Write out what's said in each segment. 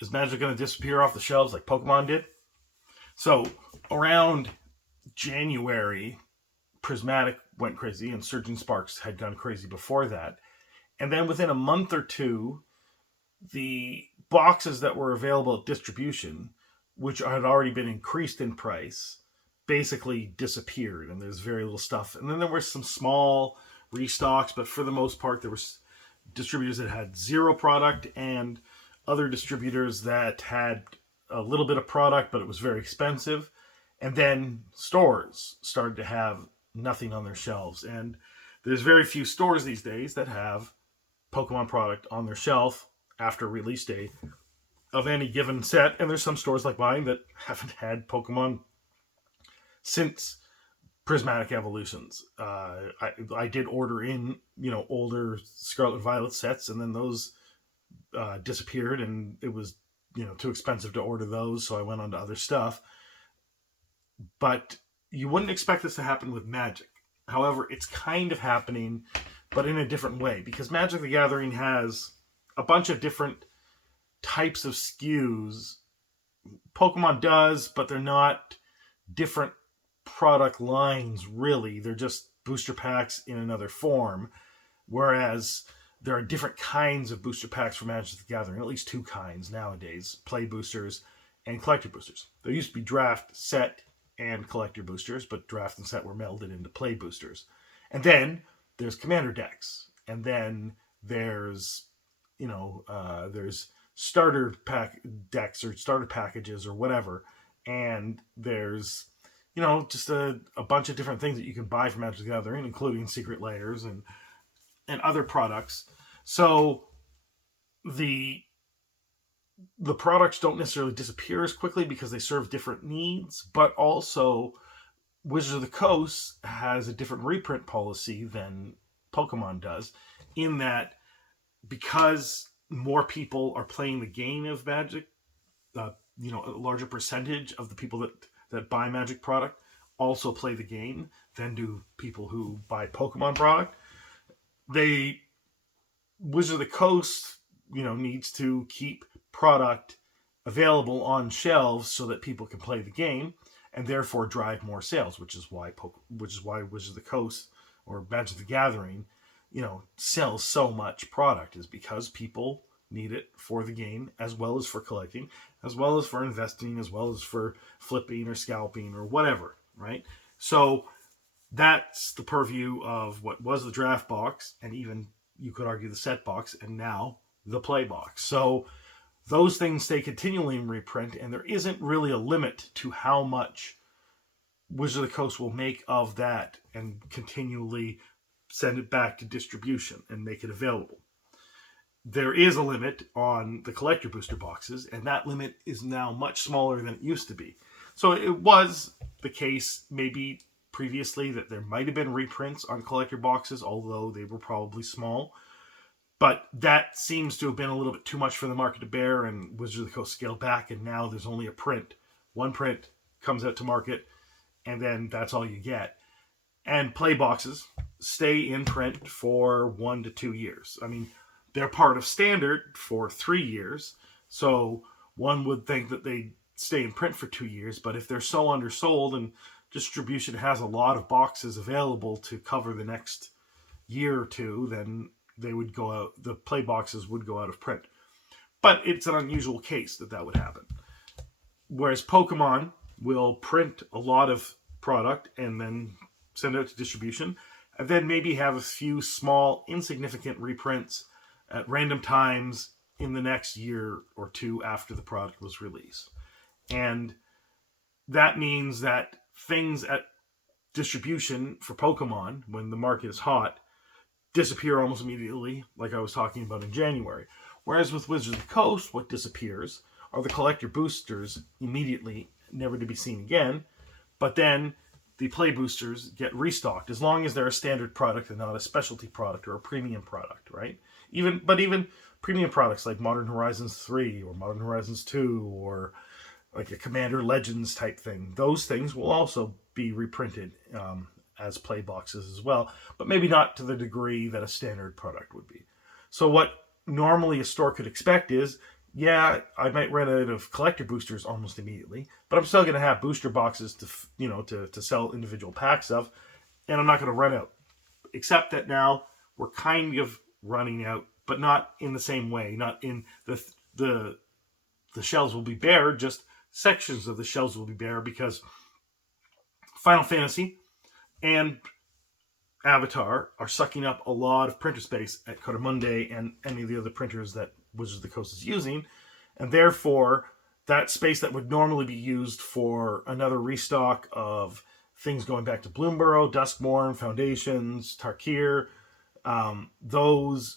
Is Magic going to disappear off the shelves like Pokemon did? So around January, Prismatic went crazy, and Surging Sparks had gone crazy before that. And then within a month or two, the boxes that were available at distribution, which had already been increased in price, basically disappeared, and there's very little stuff. And then there were some small restocks, but for the most part, there were distributors that had zero product and other distributors that had a little bit of product, but it was very expensive. And then stores started to have nothing on their shelves. And there's very few stores these days that have Pokemon product on their shelf after release day of any given set. And there's some stores like mine that haven't had Pokemon since Prismatic Evolutions. I did order in, older Scarlet and Violet sets, and then those disappeared, and it was, too expensive to order those, so I went on to other stuff. But you wouldn't expect this to happen with Magic. However, it's kind of happening, but in a different way, because Magic the Gathering has a bunch of different types of SKUs. Pokemon does, but they're not different product lines, really. They're just booster packs in another form. Whereas there are different kinds of booster packs for Magic the Gathering, at least two kinds nowadays: play boosters and collector boosters. There used to be draft, set, and collector boosters, but draft and set were melded into play boosters. And then there's commander decks, and then there's there's starter pack decks or starter packages or whatever, and there's just a bunch of different things that you can buy from Magic the Gathering, including secret layers and other products. So the products don't necessarily disappear as quickly because they serve different needs, but also Wizards of the Coast has a different reprint policy than Pokemon does, in that because more people are playing the game of Magic, a larger percentage of the people that buy Magic product also play the game than do people who buy Pokemon product. Wizards of the Coast, needs to keep product available on shelves so that people can play the game, and therefore drive more sales, which is why Wizards of the Coast or Magic the Gathering, sells so much product, is because people need it for the game, as well as for collecting, as well as for investing, as well as for flipping or scalping or whatever, right? So that's the purview of what was the draft box, and even you could argue the set box, and now the play box. So those things stay continually in reprint, and there isn't really a limit to how much Wizards of the Coast will make of that and continually send it back to distribution and make it available. There is a limit on the collector booster boxes, and that limit is now much smaller than it used to be. So it was the case maybe previously that there might have been reprints on collector boxes, although they were probably small. But that seems to have been a little bit too much for the market to bear, and Wizards of the Coast scaled back, and now there's only a print. One print comes out to market, and then that's all you get. And play boxes stay in print for 1 to 2 years. I mean, they're part of standard for 3 years, so one would think that they stay in print for 2 years, but if they're so undersold and distribution has a lot of boxes available to cover the next year or two, then they would go out, the play boxes would go out of print. But it's an unusual case that would happen. Whereas Pokemon will print a lot of product and then send it out to distribution, and then maybe have a few small, insignificant reprints at random times in the next year or two after the product was released. And that means that things at distribution for Pokemon, when the market is hot, disappear almost immediately, like I was talking about in January. Whereas with Wizards of the Coast, what disappears are the collector boosters immediately, never to be seen again. But then the play boosters get restocked, as long as they're a standard product and not a specialty product or a premium product, right? Even premium products like Modern Horizons 3 or Modern Horizons 2 or like a Commander Legends type thing, those things will also be reprinted as play boxes as well, but maybe not to the degree that a standard product would be. So what normally a store could expect is yeah, I might run out of collector boosters almost immediately, but I'm still going to have booster boxes to sell individual packs of, and I'm not going to run out. Except that now we're kind of running out, but not in the same way. Not in the shelves will be bare. Just sections of the shelves will be bare because Final Fantasy and Avatar are sucking up a lot of printer space at Cotamundi and any of the other printers that Wizards of the Coast is using, and therefore that space that would normally be used for another restock of things going back to Bloomborough, Duskmourn, Foundations, Tarkir, those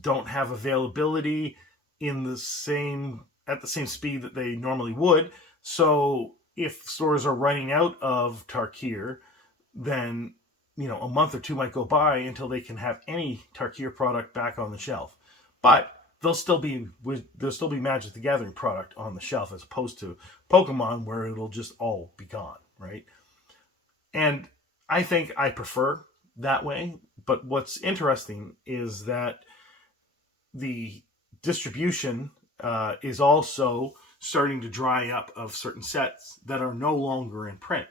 don't have availability in the same at the same speed that they normally would. So if stores are running out of Tarkir, then a month or two might go by until they can have any Tarkir product back on the shelf. But there'll still be Magic the Gathering product on the shelf as opposed to Pokemon, where it'll just all be gone, right? And I think I prefer that way. But what's interesting is that the distribution is also starting to dry up of certain sets that are no longer in print.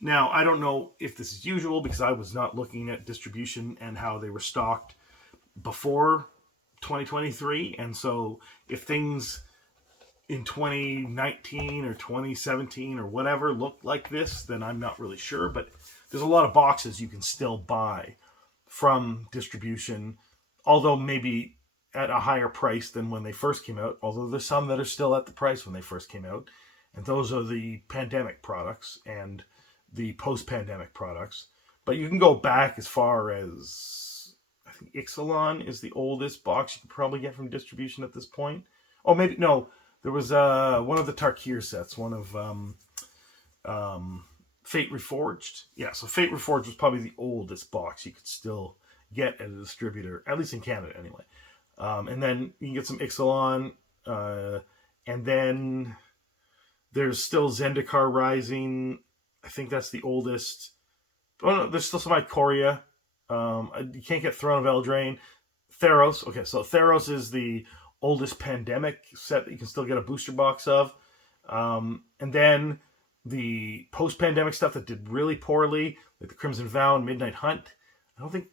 Now, I don't know if this is usual because I was not looking at distribution and how they were stocked before 2023. And so if things in 2019 or 2017 or whatever looked like this, then I'm not really sure. But there's a lot of boxes you can still buy from distribution, although maybe at a higher price than when they first came out. Although there's some that are still at the price when they first came out. And those are the pandemic products and the post-pandemic products. But you can go back as far as, I think Ixalan is the oldest box you can probably get from distribution at this point. Oh, maybe, no, there was one of the Tarkir sets, one of Fate Reforged. Yeah, so Fate Reforged was probably the oldest box you could still get at a distributor, at least in Canada anyway. And then you can get some Ixalan, and then there's still Zendikar Rising. I think that's the oldest. Oh no, there's still some Ikoria. You can't get Throne of Eldraine. Theros. Okay, so Theros is the oldest pandemic set that you can still get a booster box of. And then the post-pandemic stuff that did really poorly, like the Crimson Vow and Midnight Hunt. I don't think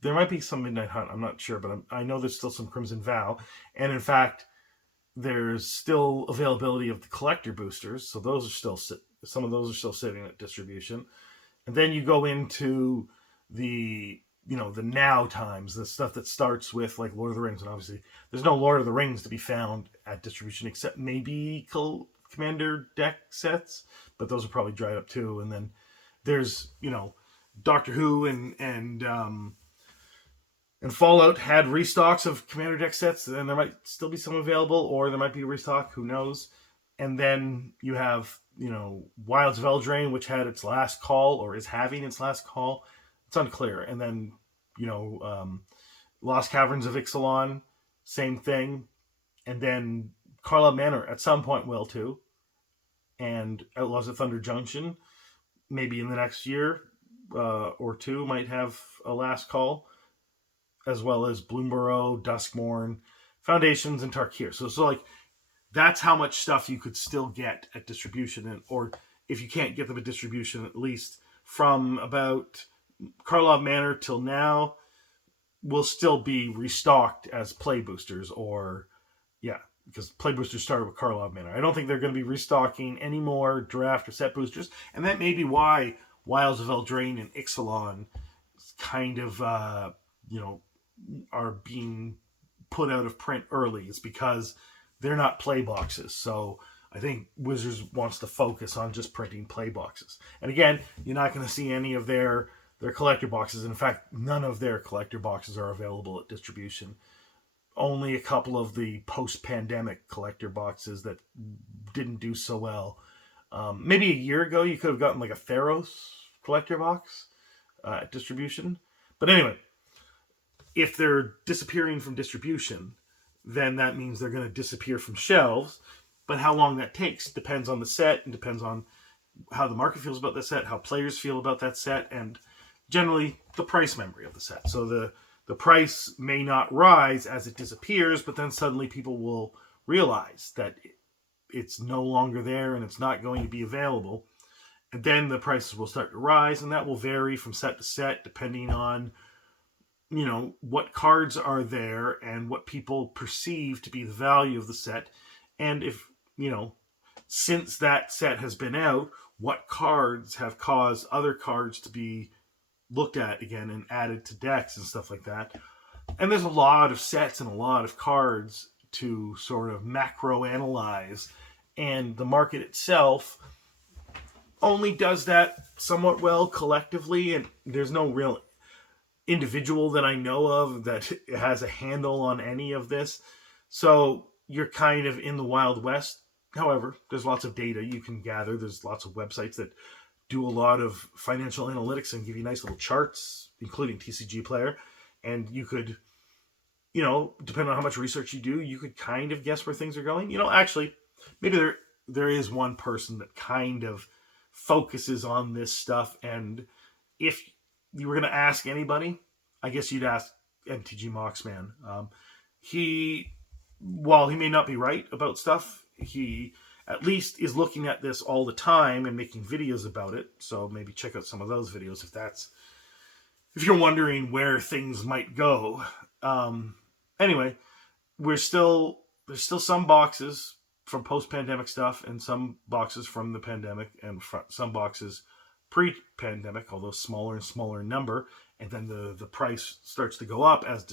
there might be some Midnight Hunt. I'm not sure, but I know there's still some Crimson Vow. And in fact, there's still availability of the collector boosters. So those are still some of those are still sitting at distribution. And then you go into the now times, the stuff that starts with like Lord of the Rings, and obviously there's no Lord of the Rings to be found at distribution except maybe Commander deck sets, but those are probably dried up too. And then there's Doctor Who and Fallout had restocks of Commander deck sets, and there might still be some available, or there might be a restock, who knows. And then you have Wilds of Eldraine, which had its last call or is having its last call. It's unclear. And then Lost Caverns of Ixalan, same thing. And then Carlisle Manor at some point will too. And Outlaws of Thunder Junction, maybe in the next year or two, might have a last call, as well as Bloomborough, Duskmourn, Foundations, and Tarkir. So like that's how much stuff you could still get at distribution, or if you can't get them at distribution, at least from about Carlisle Manor till now, will still be restocked as play boosters, because play boosters started with Carlisle Manor. I don't think they're going to be restocking any more draft or set boosters, and that may be why Wilds of Eldraine and Ixalan kind of are being put out of print early. It's because they're not play boxes. So I think Wizards wants to focus on just printing play boxes. And again, you're not going to see any of their collector boxes. In fact, none of their collector boxes are available at distribution. Only a couple of the post-pandemic collector boxes that didn't do so well. Maybe a year ago, you could have gotten like a Theros collector box at distribution. But anyway, if they're disappearing from distribution, then that means they're going to disappear from shelves. But how long that takes depends on the set and depends on how the market feels about that set, how players feel about that set, and generally the price memory of the set. So the the price may not rise as it disappears, but then suddenly people will realize that it's no longer there and it's not going to be available. And then the prices will start to rise, and that will vary from set to set depending on, what cards are there and what people perceive to be the value of the set. And if, since that set has been out, what cards have caused other cards to be looked at again and added to decks and stuff like that. And there's a lot of sets and a lot of cards to sort of macro analyze, and the market itself only does that somewhat well collectively, and there's no real individual that I know of that has a handle on any of this. So you're kind of in the Wild West. However, there's lots of data you can gather. There's lots of websites that do a lot of financial analytics and give you nice little charts, including TCG Player. And you could, depending on how much research you do, you could kind of guess where things are going. Actually, maybe there is one person that kind of focuses on this stuff. And if you were going to ask anybody, I guess you'd ask MtG Moxman. While he may not be right about stuff, he at least is looking at this all the time and making videos about it. So maybe check out some of those videos if you're wondering where things might go. Anyway, there's still some boxes from post-pandemic stuff and some boxes from the pandemic and some boxes pre-pandemic, although smaller and smaller number. And then the price starts to go up as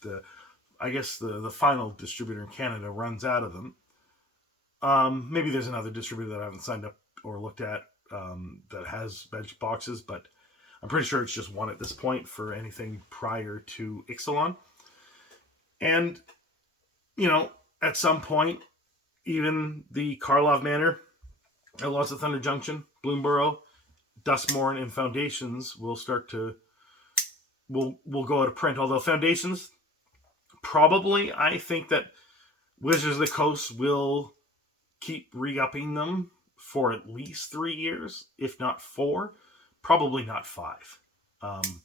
the final distributor in Canada runs out of them. Maybe there's another distributor that I haven't signed up or looked at that has bench boxes, but I'm pretty sure it's just one at this point for anything prior to Ixalan. And, at some point, even the Karlov Manor, Outlaws of Thunder Junction, Bloomborough, Duskmorn, and Foundations will go out of print. Although Foundations, probably, I think that Wizards of the Coast will keep re-upping them for at least 3 years, if not 4, probably not 5.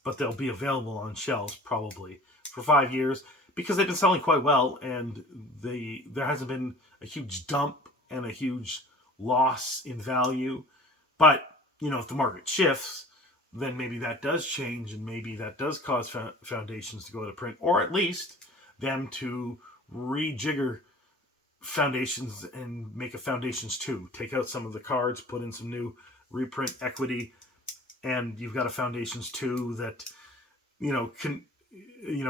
But they'll be available on shelves probably for 5 years because they've been selling quite well, and there hasn't been a huge dump and a huge loss in value. But, if the market shifts, then maybe that does change, and maybe that does cause Foundations to go out of print, or at least them to rejigger Foundations and make a Foundations 2. Take out some of the cards, put in some new reprint equity, and you've got a Foundations 2 that,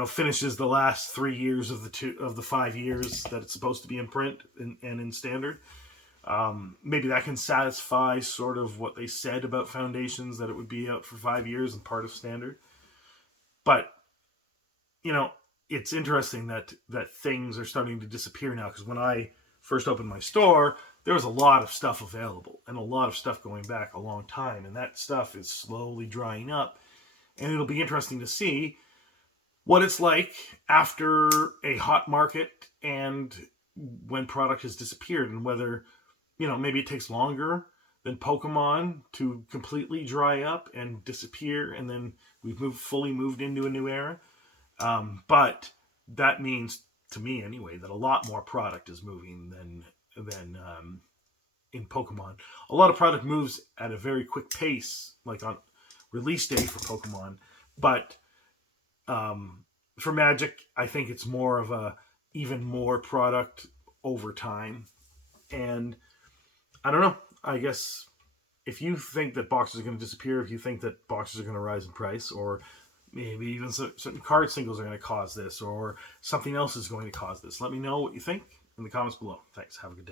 finishes the last 3 years of the 5 years that it's supposed to be in print and in standard. Maybe that can satisfy sort of what they said about Foundations, that it would be out for 5 years and part of standard. But, it's interesting that things are starting to disappear now, because when I first opened my store, there was a lot of stuff available and a lot of stuff going back a long time, and that stuff is slowly drying up. And it'll be interesting to see what it's like after a hot market and when product has disappeared, and whether, maybe it takes longer than Pokemon to completely dry up and disappear, and then we've fully moved into a new era. But that means, to me anyway, that a lot more product is moving than in Pokemon. A lot of product moves at a very quick pace, like on release day for Pokemon. But for Magic, I think it's more of a even more product over time. And I don't know. I guess if you think that boxes are going to disappear, if you think that boxes are going to rise in price, or maybe even certain card singles are going to cause this, or something else is going to cause this, let me know what you think in the comments below. Thanks. Have a good day.